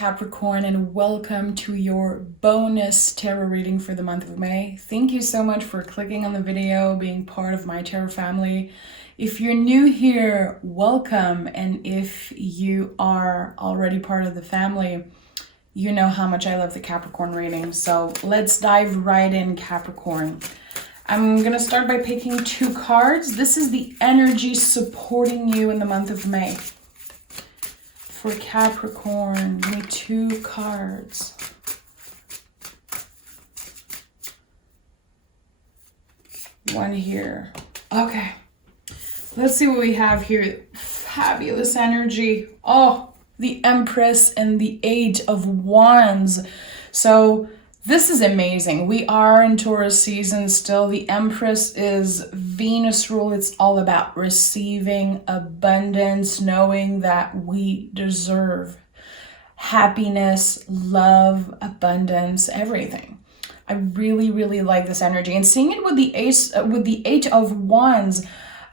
Capricorn, and welcome to your bonus tarot reading for the month of May. Thank you so much for clicking on the video, being part of my tarot family. If you're new here, welcome, and if you are already part of the family, you know how much I love the Capricorn reading. So let's dive right in, Capricorn. I'm gonna start by picking two cards. This is the energy supporting you in the month of May. For Capricorn, give me two cards. One here. Okay. Let's see what we have here. Fabulous energy. Oh, the Empress and the Eight of Wands. So this is amazing. We are in Taurus season still. The Empress is Venus rule. It's all about receiving abundance, knowing that we deserve happiness, love, abundance, everything. I really, really like this energy. And seeing it with the Eight of Wands,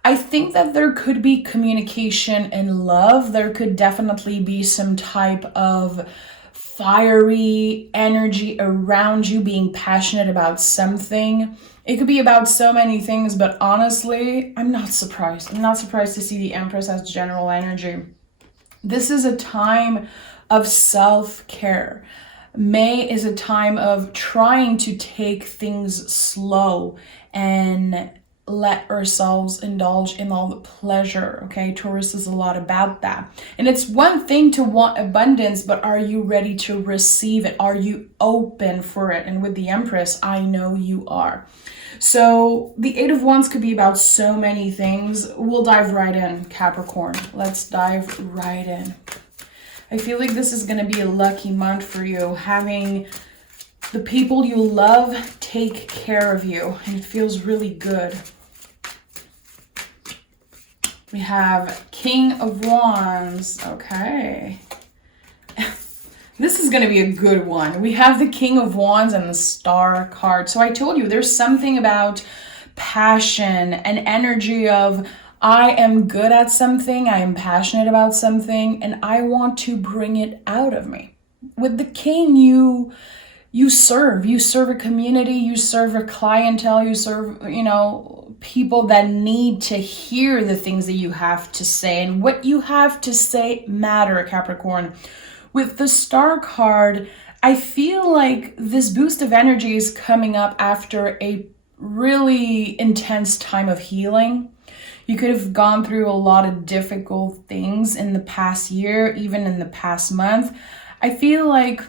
I think that there could be communication and love. There could definitely be some type of fiery energy around you, being passionate about something. It could be about so many things, but honestly, I'm not surprised. I'm not surprised to see the Empress as general energy. This is a time of self-care. May is a time of trying to take things slow and let ourselves indulge in all the pleasure, okay? Taurus is a lot about that. And it's one thing to want abundance, but are you ready to receive it? Are you open for it? And with the Empress, I know you are. So the Eight of Wands could be about so many things. We'll dive right in, Capricorn. Let's dive right in. I feel like this is going to be a lucky month for you, having the people you love take care of you, and it feels really good. We have King of Wands. Okay. This is going to be a good one. We have the King of Wands and the Star card. So I told you there's something about passion and energy of I am good at something, I am passionate about something, and I want to bring it out of me. With the King, you serve a community, you serve a clientele, you serve, people that need to hear the things that you have to say, and what you have to say matter, Capricorn. With the Star card, I feel like this boost of energy is coming up after a really intense time of healing. You could have gone through a lot of difficult things in the past year, even in the past month. I feel like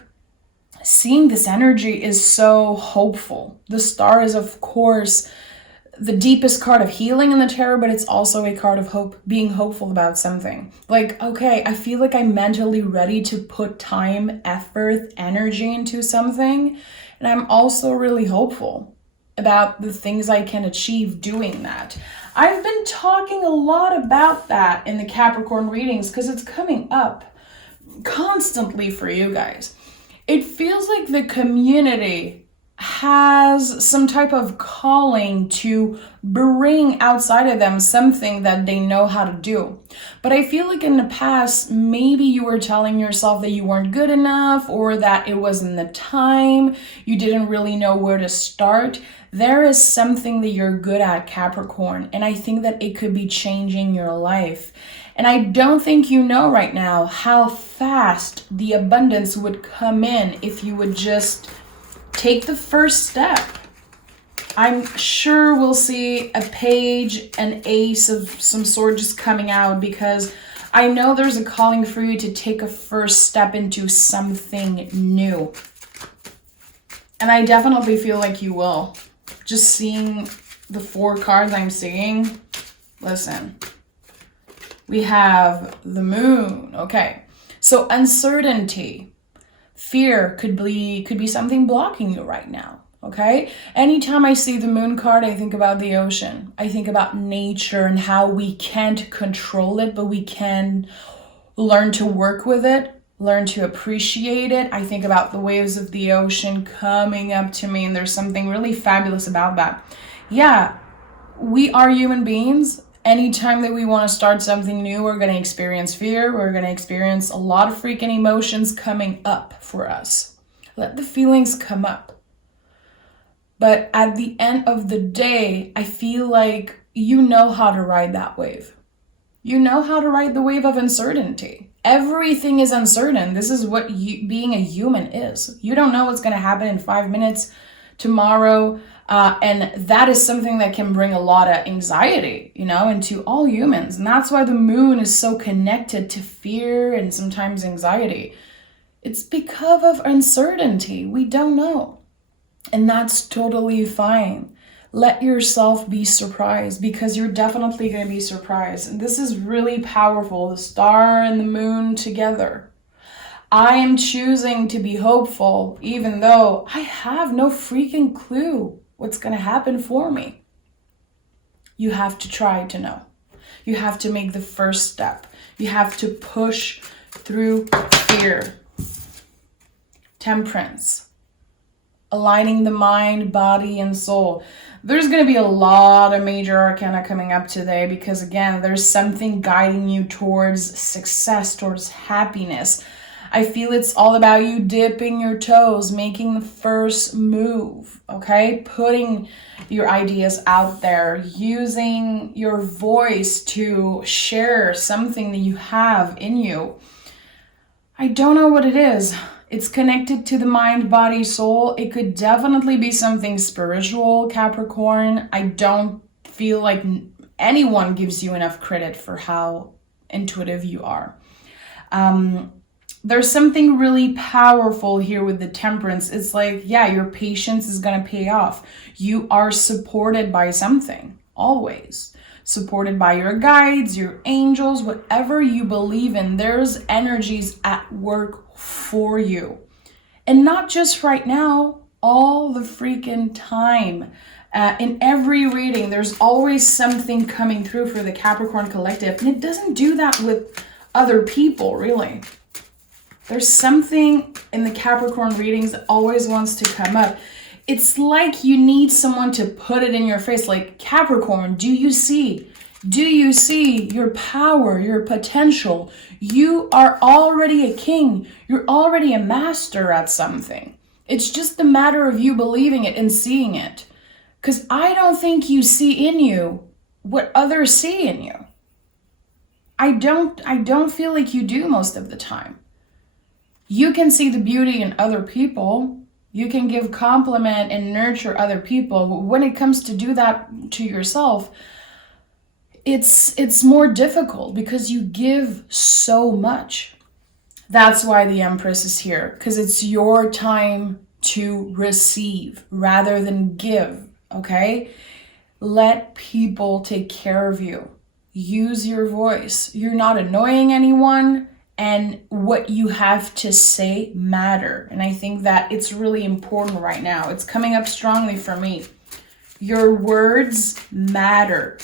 seeing this energy is so hopeful. The Star is, of course, the deepest card of healing in the tarot, but it's also a card of hope, being hopeful about something. Like, okay, I feel like I'm mentally ready to put time, effort, energy into something. And I'm also really hopeful about the things I can achieve doing that. I've been talking a lot about that in the Capricorn readings because it's coming up constantly for you guys. It feels like the community has some type of calling to bring outside of them something that they know how to do. But I feel like in the past, maybe you were telling yourself that you weren't good enough or that it wasn't the time, you didn't really know where to start. There is something that you're good at, Capricorn, and I think that it could be changing your life. And I don't think you know right now how fast the abundance would come in if you would just take the first step. I'm sure we'll see a page, an ace of some sort just coming out, because I know there's a calling for you to take a first step into something new. And I definitely feel like you will. Just seeing the four cards I'm seeing, listen. We have the Moon. Okay. So uncertainty, fear could be something blocking you right now. Okay. Anytime I see the Moon card, I think about the ocean. I think about nature and how we can't control it, but we can learn to work with it, learn to appreciate it. I think about the waves of the ocean coming up to me, and there's something really fabulous about that. Yeah, we are human beings, Anytime that we want to start something new, we're going to experience fear. We're going to experience a lot of freaking emotions coming up for us. Let the feelings come up. But at the end of the day, I feel like you know how to ride that wave. You know how to ride the wave of uncertainty. Everything is uncertain. This is what being a human is. You don't know what's going to happen in 5 minutes, tomorrow, and that is something that can bring a lot of anxiety, into all humans. And that's why the moon is so connected to fear and sometimes anxiety. It's because of uncertainty. We don't know. And that's totally fine. Let yourself be surprised, because you're definitely going to be surprised. And this is really powerful, the star and the moon together. I am choosing to be hopeful, even though I have no freaking clue what's going to happen for me. You have to try to know. You have to make the first step. You have to push through fear. Temperance. Aligning the mind, body, and soul. There's going to be a lot of major arcana coming up today, because again, there's something guiding you towards success, towards happiness. I feel it's all about you dipping your toes, making the first move, okay? Putting your ideas out there, using your voice to share something that you have in you. I don't know what it is. It's connected to the mind, body, soul. It could definitely be something spiritual, Capricorn. I don't feel like anyone gives you enough credit for how intuitive you are. There's something really powerful here with the temperance. It's like, yeah, your patience is going to pay off. You are supported by something, always. Supported by your guides, your angels, whatever you believe in. There's energies at work for you. And not just right now, all the freaking time. In every reading, there's always something coming through for the Capricorn collective. And it doesn't do that with other people, really. There's something in the Capricorn readings that always wants to come up. It's like you need someone to put it in your face, like, Capricorn, do you see? Do you see your power, your potential? You are already a king. You're already a master at something. It's just a matter of you believing it and seeing it. Because I don't think you see in you what others see in you. I don't feel like you do most of the time. You can see the beauty in other people. You can give compliment and nurture other people. But when it comes to do that to yourself, it's more difficult because you give so much. That's why the Empress is here, because it's your time to receive rather than give, okay? Let people take care of you. Use your voice. You're not annoying anyone. And what you have to say matter. And I think that it's really important right now. It's coming up strongly for me. Your words matter.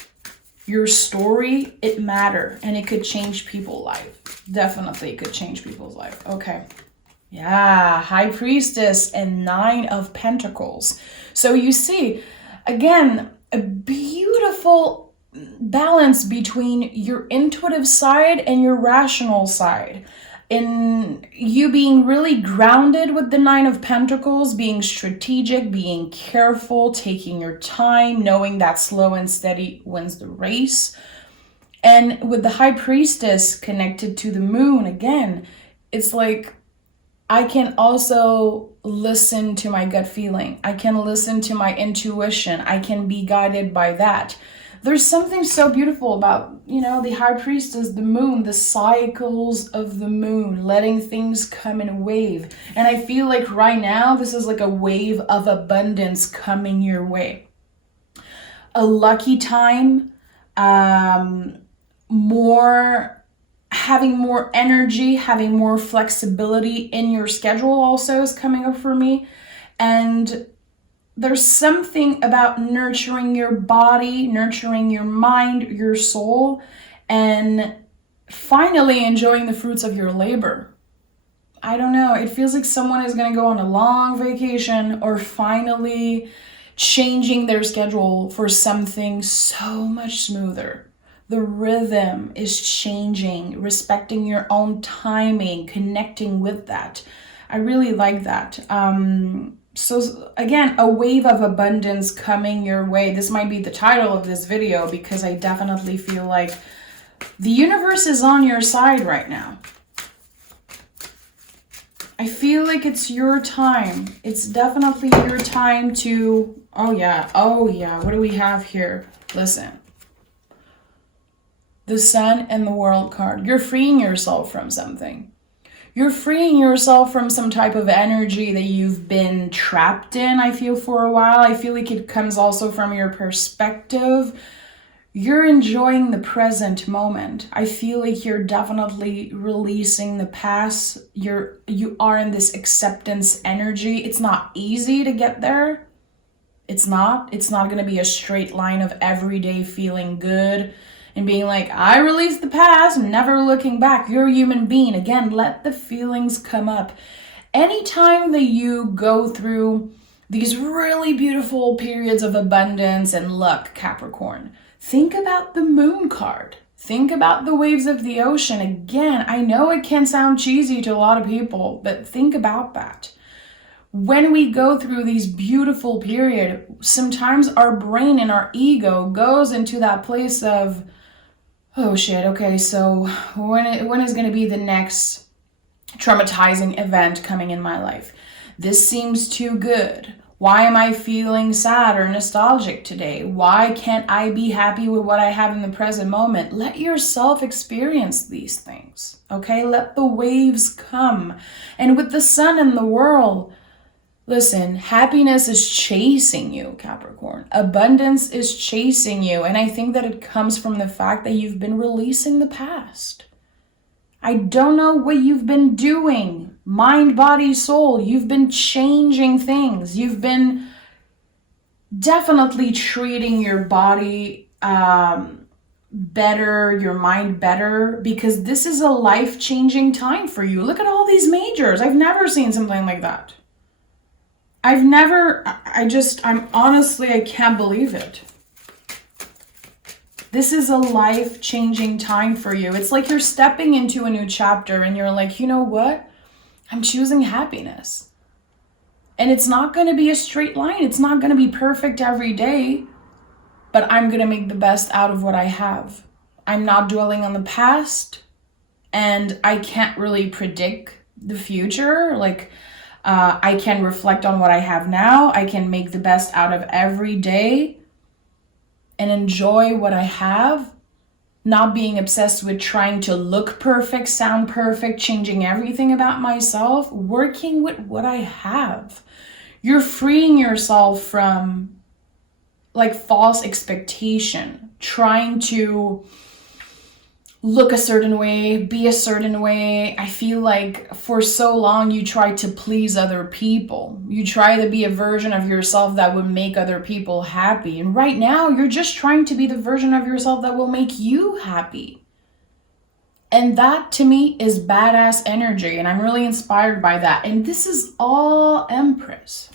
Your story, it matter. And it could change people's life. Definitely it could change people's life. Okay. Yeah, High Priestess and 9 of Pentacles. So you see, again, a beautiful balance between your intuitive side and your rational side. In you being really grounded with the 9 of Pentacles, being strategic, being careful, taking your time, knowing that slow and steady wins the race. And with the High Priestess connected to the moon, again, it's like I can also listen to my gut feeling. I can listen to my intuition. I can be guided by that. There's something so beautiful about, the High Priestess, the moon, the cycles of the moon, letting things come in a wave. And I feel like right now, this is like a wave of abundance coming your way. A lucky time, having more energy, having more flexibility in your schedule also is coming up for me. And there's something about nurturing your body, nurturing your mind, your soul, and finally enjoying the fruits of your labor. I don't know. It feels like someone is going to go on a long vacation or finally changing their schedule for something so much smoother. The rhythm is changing, respecting your own timing, connecting with that. I really like that. So again, a wave of abundance coming your way. This might be the title of this video because I definitely feel like the universe is on your side right now. I feel like it's your time. It's definitely your time to, oh yeah, what do we have here? Listen. The Sun and the World card. You're freeing yourself from something. You're freeing yourself from some type of energy that you've been trapped in, I feel, for a while. I feel like it comes also from your perspective. You're enjoying the present moment. I feel like you're definitely releasing the past. You are in this acceptance energy. It's not easy to get there. It's not going to be a straight line of every day feeling good and being like, I released the past, never looking back. You're a human being. Again, let the feelings come up. Anytime that you go through these really beautiful periods of abundance and luck, Capricorn, think about the Moon card. Think about the waves of the ocean. Again, I know it can sound cheesy to a lot of people, but think about that. When we go through these beautiful periods, sometimes our brain and our ego goes into that place of, oh shit, okay, so when is going to be the next traumatizing event coming in my life? This seems too good. Why am I feeling sad or nostalgic today? Why can't I be happy with what I have in the present moment? Let yourself experience these things, okay? Let the waves come. And with the Sun and the World, listen, happiness is chasing you, Capricorn. Abundance is chasing you. And I think that it comes from the fact that you've been releasing the past. I don't know what you've been doing. Mind, body, soul. You've been changing things. You've been definitely treating your body better, your mind better, because this is a life-changing time for you. Look at all these majors. I've never seen something like that. I can't believe it. This is a life-changing time for you. It's like you're stepping into a new chapter and you're like, you know what? I'm choosing happiness. And it's not going to be a straight line. It's not going to be perfect every day, but I'm going to make the best out of what I have. I'm not dwelling on the past, and I can't really predict the future. I can reflect on what I have now. I can make the best out of every day and enjoy what I have, not being obsessed with trying to look perfect, sound perfect, changing everything about myself, working with what I have. You're freeing yourself from false expectation, trying to look a certain way, be a certain way. I feel like for so long you tried to please other people. You try to be a version of yourself that would make other people happy. And right now you're just trying to be the version of yourself that will make you happy. And that to me is badass energy. And I'm really inspired by that. And this is all Empress.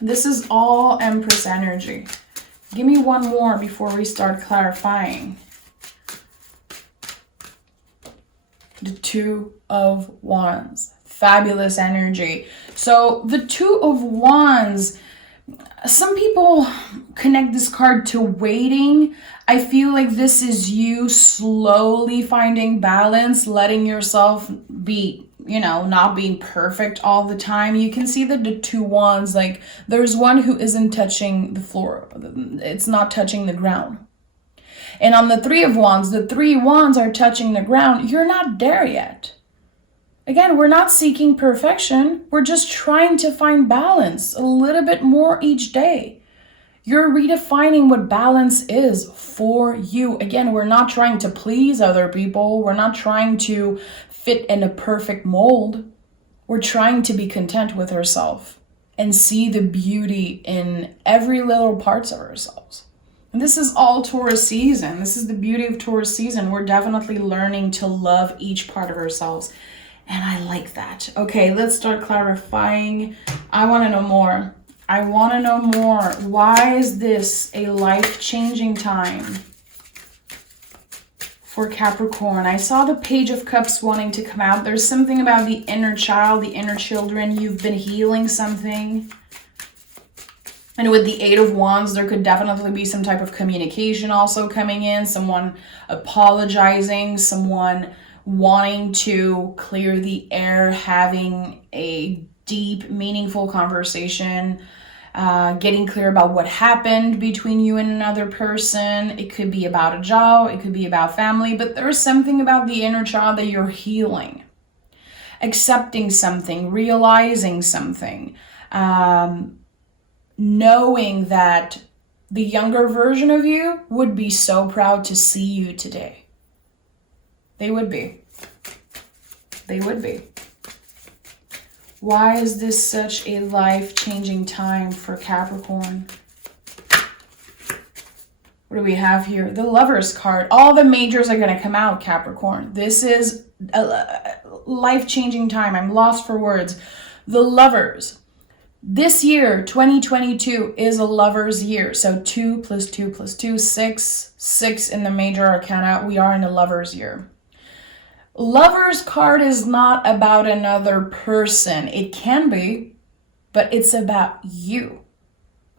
This is all Empress energy. Give me one more before we start clarifying. The Two of Wands. Fabulous energy. So the Two of Wands, some people connect this card to waiting. I feel like this is you slowly finding balance, letting yourself be, not being perfect all the time. You can see that the Two Wands, there's one who isn't touching the floor. It's not touching the ground. And on the Three of Wands, the three wands are touching the ground. You're not there yet. Again, we're not seeking perfection. We're just trying to find balance a little bit more each day. You're redefining what balance is for you. Again, we're not trying to please other people. We're not trying to fit in a perfect mold. We're trying to be content with ourselves and see the beauty in every little parts of ourselves. And this is all Taurus season. This is the beauty of Taurus season. We're definitely learning to love each part of ourselves. And I like that. Okay, let's start clarifying. I want to know more. I want to know more. Why is this a life-changing time? for Capricorn. I saw the Page of Cups wanting to come out. There's something about the inner child, the inner children. You've been healing something. And with the Eight of Wands, there could definitely be some type of communication also coming in. Someone apologizing, someone wanting to clear the air, having a deep, meaningful conversation, getting clear about what happened between you and another person. It could be about a job, it could be about family, but there's something about the inner child that you're healing. Accepting something, realizing something, knowing that the younger version of you would be so proud to see you today. They would be. They would be. Why is this such a life-changing time for Capricorn? What do we have here? The Lovers card. All the majors are going to come out, Capricorn. This is a life-changing time. I'm lost for words. The Lovers. This year, 2022, is a lover's year. So 2 + 2 + 2, 6. 6 in the major arcana. We are in a lover's year. Lover's card is not about another person. It can be, but it's about you.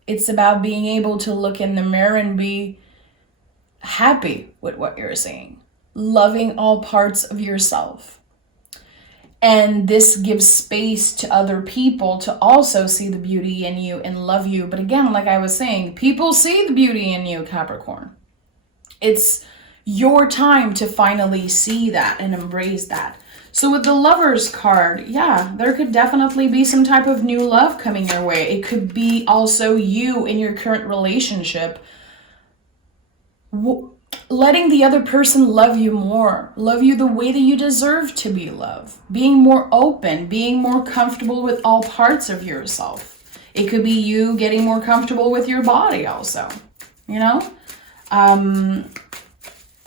It's about being able to look in the mirror and be happy with what you're seeing. Loving all parts of yourself. And this gives space to other people to also see the beauty in you and love you. But again, like I was saying, people see the beauty in you, Capricorn. It's your time to finally see that and embrace that. So with the Lovers card, yeah, there could definitely be some type of new love coming your way. It could be also you in your current relationship letting the other person love you more, love you the way that you deserve to be loved, being more open, being more comfortable with all parts of yourself. It could be you getting more comfortable with your body also, you know?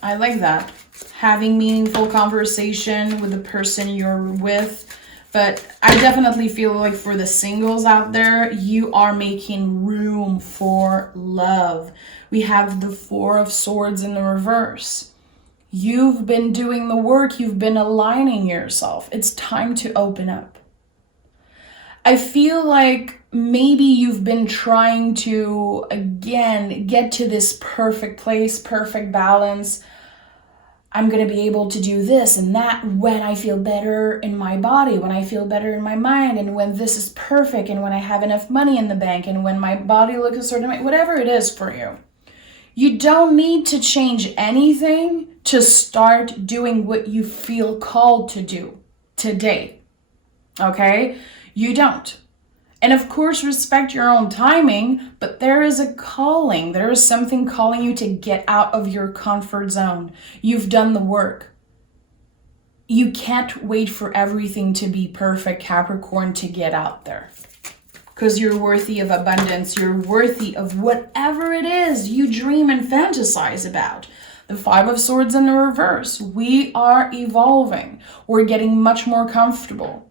I like that. Having meaningful conversation with the person you're with. But I definitely feel like for the singles out there, you are making room for love. We have the Four of Swords in the reverse. You've been doing the work. You've been aligning yourself. It's time to open up. I feel like maybe you've been trying to, again, get to this perfect place, perfect balance. I'm going to be able to do this and that when I feel better in my body, when I feel better in my mind, and when this is perfect, and when I have enough money in the bank, and when my body looks a certain way, whatever it is for you. You don't need to change anything to start doing what you feel called to do today. Okay? You don't. And of course, respect your own timing, but there is a calling. There is something calling you to get out of your comfort zone. You've done the work. You can't wait for everything to be perfect, Capricorn, to get out there. Because you're worthy of abundance. You're worthy of whatever it is you dream and fantasize about. The Five of Swords in the reverse. We are evolving. We're getting much more comfortable.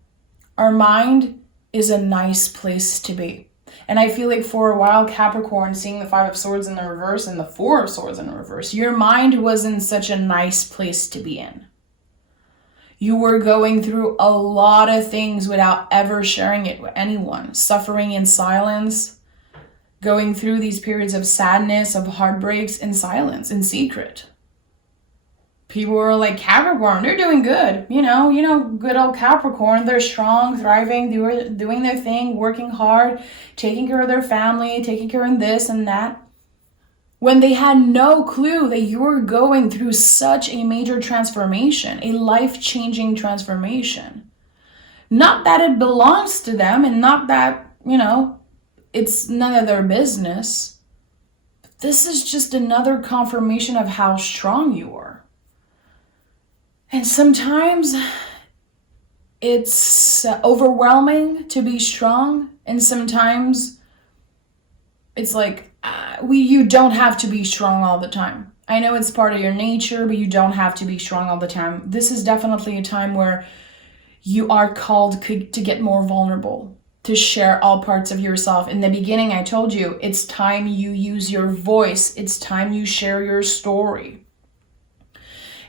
Our mind is a nice place to be. And I feel like for a while, Capricorn, seeing the Five of Swords in the reverse and the Four of Swords in the reverse, your mind was in such a nice place to be in. You were going through a lot of things without ever sharing it with anyone, suffering in silence, going through these periods of sadness, of heartbreaks in silence, in secret. People were like, Capricorn, they're doing good. You know, good old Capricorn. They're strong, thriving, doing their thing, working hard, taking care of their family, taking care of this and that. When they had no clue that you were going through such a major transformation, a life-changing transformation. Not that it belongs to them and not that, it's none of their business. But this is just another confirmation of how strong you are. And sometimes it's overwhelming to be strong. And sometimes it's like, you don't have to be strong all the time. I know it's part of your nature, but you don't have to be strong all the time. This is definitely a time where you are called to get more vulnerable, to share all parts of yourself. In the beginning, I told you, it's time you use your voice. It's time you share your story.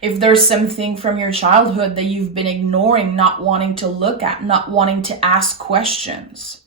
If there's something from your childhood that you've been ignoring, not wanting to look at, not wanting to ask questions,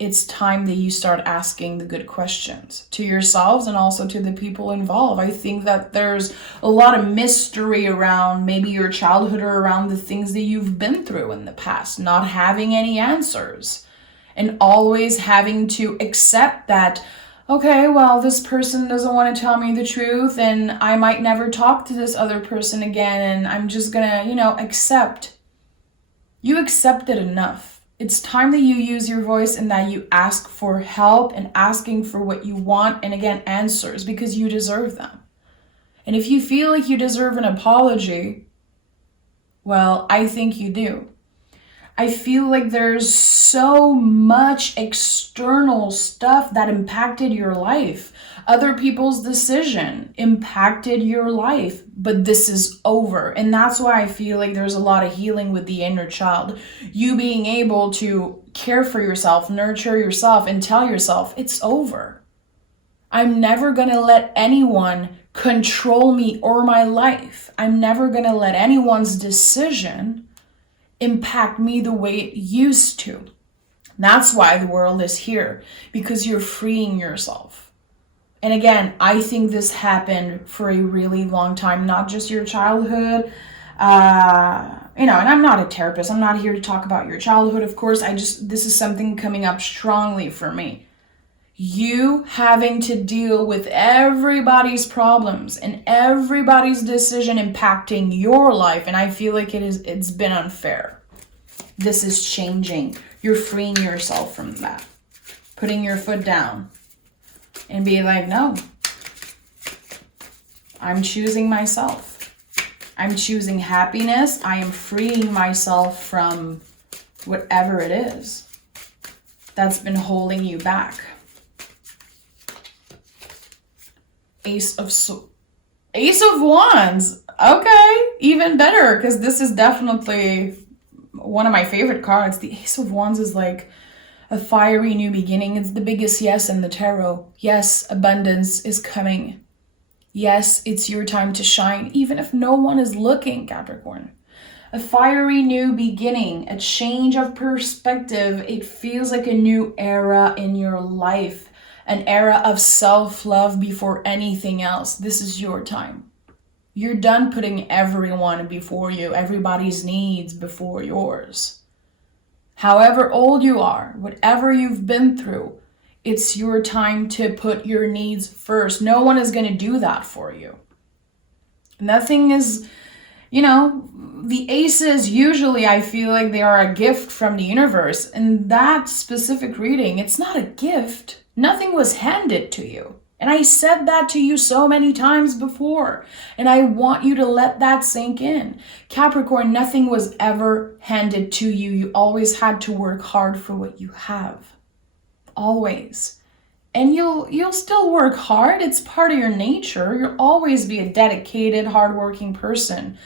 it's time that you start asking the good questions to yourselves and also to the people involved. I think that there's a lot of mystery around maybe your childhood or around the things that you've been through in the past, not having any answers and always having to accept that, okay, well, this person doesn't want to tell me the truth and I might never talk to this other person again and I'm just gonna, accept. You accept it enough. It's time that you use your voice and that you ask for help and asking for what you want and again, answers, because you deserve them. And if you feel like you deserve an apology, well, I think you do. I feel like there's so much external stuff that impacted your life. Other people's decision impacted your life, but this is over. And that's why I feel like there's a lot of healing with the inner child. You being able to care for yourself, nurture yourself, and tell yourself, it's over. I'm never going to let anyone control me or my life. I'm never going to let anyone's decision impact me the way it used to. That's why the world is here, because you're freeing yourself. And again, I think this happened for a really long time, not just your childhood. And I'm not a therapist. I'm not here to talk about your childhood, of course. This is something coming up strongly for me. You having to deal with everybody's problems and everybody's decision impacting your life. And I feel like it's been unfair. This is changing. You're freeing yourself from that. Putting your foot down. And be like, no, I'm choosing myself. I'm choosing happiness. I am freeing myself from whatever it is that's been holding you back. Ace of Wands. Okay, even better, because this is definitely one of my favorite cards. The Ace of Wands is like a fiery new beginning. It's the biggest yes in the tarot. Yes, abundance is coming. Yes, it's your time to shine, even if no one is looking, Capricorn. A fiery new beginning, a change of perspective. It feels like a new era in your life, an era of self-love before anything else. This is your time. You're done putting everyone before you, everybody's needs before yours. However old you are, whatever you've been through, it's your time to put your needs first. No one is going to do that for you. Nothing is, the aces usually, I feel like they are a gift from the universe. And that specific reading, it's not a gift. Nothing was handed to you. And I said that to you so many times before. And I want you to let that sink in. Capricorn, nothing was ever handed to you. You always had to work hard for what you have. Always. And you'll still work hard. It's part of your nature. You'll always be a dedicated, hardworking person.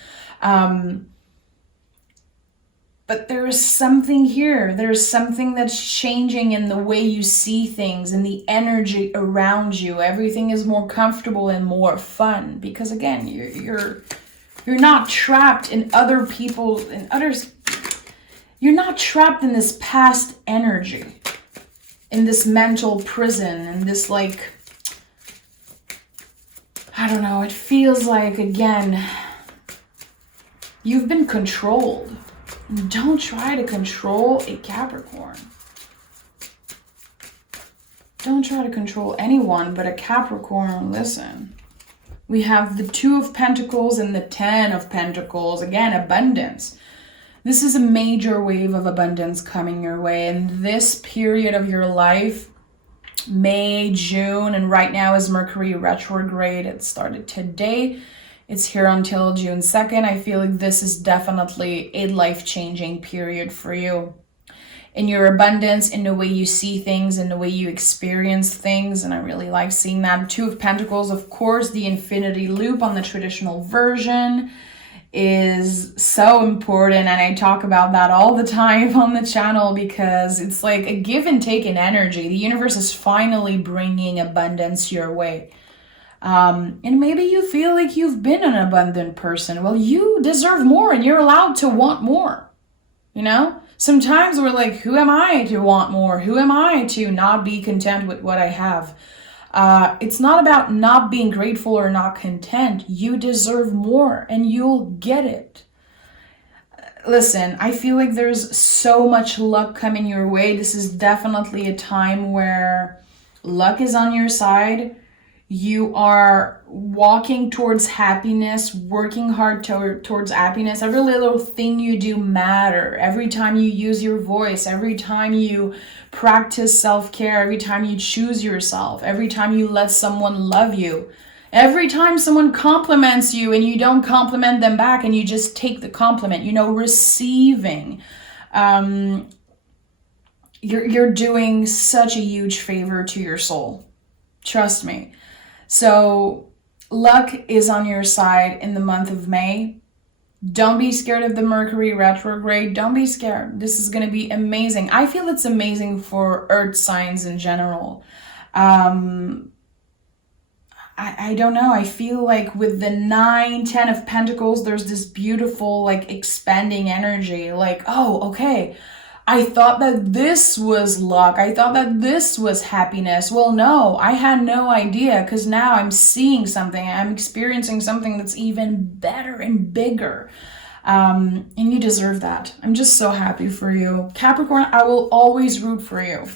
But there's something here. There's something that's changing in the way you see things and the energy around you. Everything is more comfortable and more fun because again, you're not trapped in other people's and others. You're not trapped in this past energy, in this mental prison, and this I don't know. It feels like again, you've been controlled. Don't try to control a Capricorn. Don't try to control anyone but a Capricorn. Listen, we have the 2 of Pentacles and the 10 of Pentacles. Again, abundance. This is a major wave of abundance coming your way. In this period of your life, May, June, and right now is Mercury retrograde. It started today. It's here until June 2nd. I feel like this is definitely a life-changing period for you. In your abundance, in the way you see things, in the way you experience things. And I really like seeing that. 2 of Pentacles, of course, the infinity loop on the traditional version is so important. And I talk about that all the time on the channel because it's like a give and take in energy. The universe is finally bringing abundance your way. And maybe you feel like you've been an abundant person. Well, you deserve more and you're allowed to want more. You know, sometimes we're like, who am I to want more? Who am I to not be content with what I have? It's not about not being grateful or not content. You deserve more and you'll get it. Listen, I feel like there's so much luck coming your way. This is definitely a time where luck is on your side. You are walking towards happiness, working hard towards happiness. Every little thing you do matter. Every time you use your voice, every time you practice self-care, every time you choose yourself, every time you let someone love you, every time someone compliments you and you don't compliment them back and you just take the compliment, receiving. You're doing such a huge favor to your soul. Trust me. So luck is on your side in the month of May. Don't be scared of the Mercury retrograde. Don't be scared. This is going to be amazing. I feel it's amazing for earth signs in general. I don't know. I feel like with the 9, 10 of Pentacles, there's this beautiful, like, expanding energy. Like, oh, okay. I thought that this was luck. I thought that this was happiness. Well, no, I had no idea, because now I'm seeing something. I'm experiencing something that's even better and bigger. And you deserve that. I'm just so happy for you. Capricorn, I will always root for you.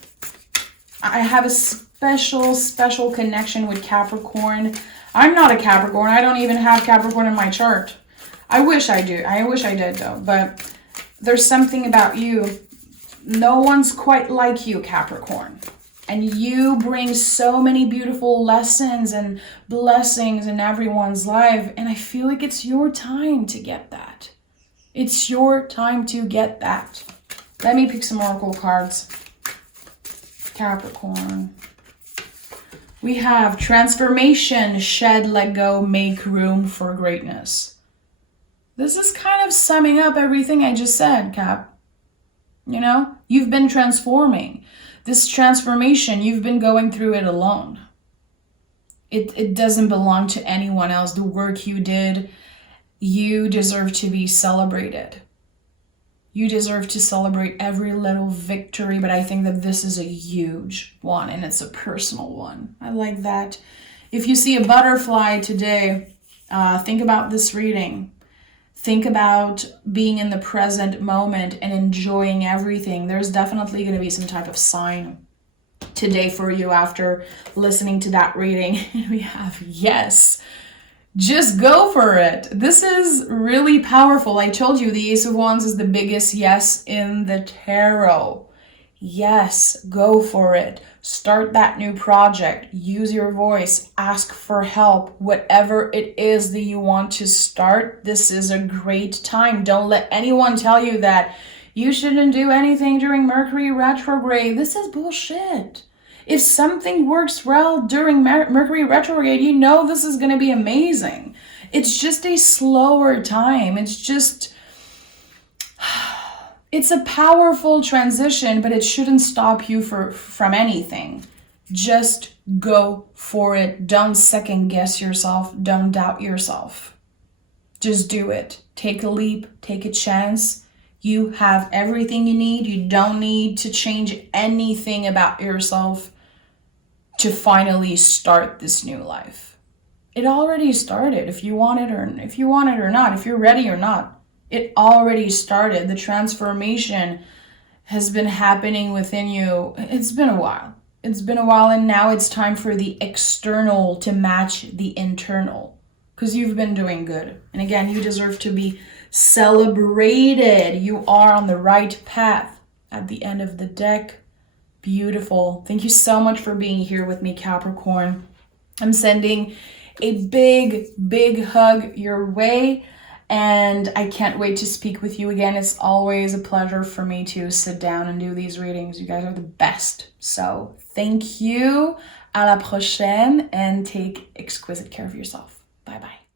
I have a special connection with Capricorn. I'm not a Capricorn. I don't even have Capricorn in my chart. I wish I do. I wish I did, though. But there's something about you. No one's quite like you, Capricorn. And you bring so many beautiful lessons and blessings in everyone's life. And I feel like it's your time to get that. It's your time to get that. Let me pick some oracle cards. Capricorn. We have transformation, shed, let go, make room for greatness. This is kind of summing up everything I just said, Cap. You've been transforming. This transformation, you've been going through it alone. It doesn't belong to anyone else. The work you did, you deserve to be celebrated. You deserve to celebrate every little victory, but I think that this is a huge one and it's a personal one. I like that. If you see a butterfly today, think about this reading. Think about being in the present moment and enjoying everything. There's definitely going to be some type of sign today for you after listening to that reading. And we have yes. Just go for it. This is really powerful. I told you the Ace of Wands is the biggest yes in the tarot. Yes, go for it. Start that new project. Use your voice. Ask for help. Whatever it is that you want to start, this is a great time. Don't let anyone tell you that you shouldn't do anything during Mercury retrograde. This is bullshit. If something works well during Mercury retrograde, this is going to be amazing. It's just a slower time. It's a powerful transition, but it shouldn't stop you from anything. Just go for it. Don't second guess yourself. Don't doubt yourself. Just do it. Take a leap. Take a chance. You have everything you need. You don't need to change anything about yourself to finally start this new life. It already started, if you want it or not, if you're ready or not. It already started. The transformation has been happening within you. It's been a while. And now it's time for the external to match the internal, because you've been doing good. And again, you deserve to be celebrated. You are on the right path. At the end of the deck, beautiful. Thank you so much for being here with me, Capricorn. I'm sending a big hug your way. And I can't wait to speak with you again. It's always a pleasure for me to sit down and do these readings. You guys are the best. So thank you. À la prochaine. And take exquisite care of yourself. Bye-bye.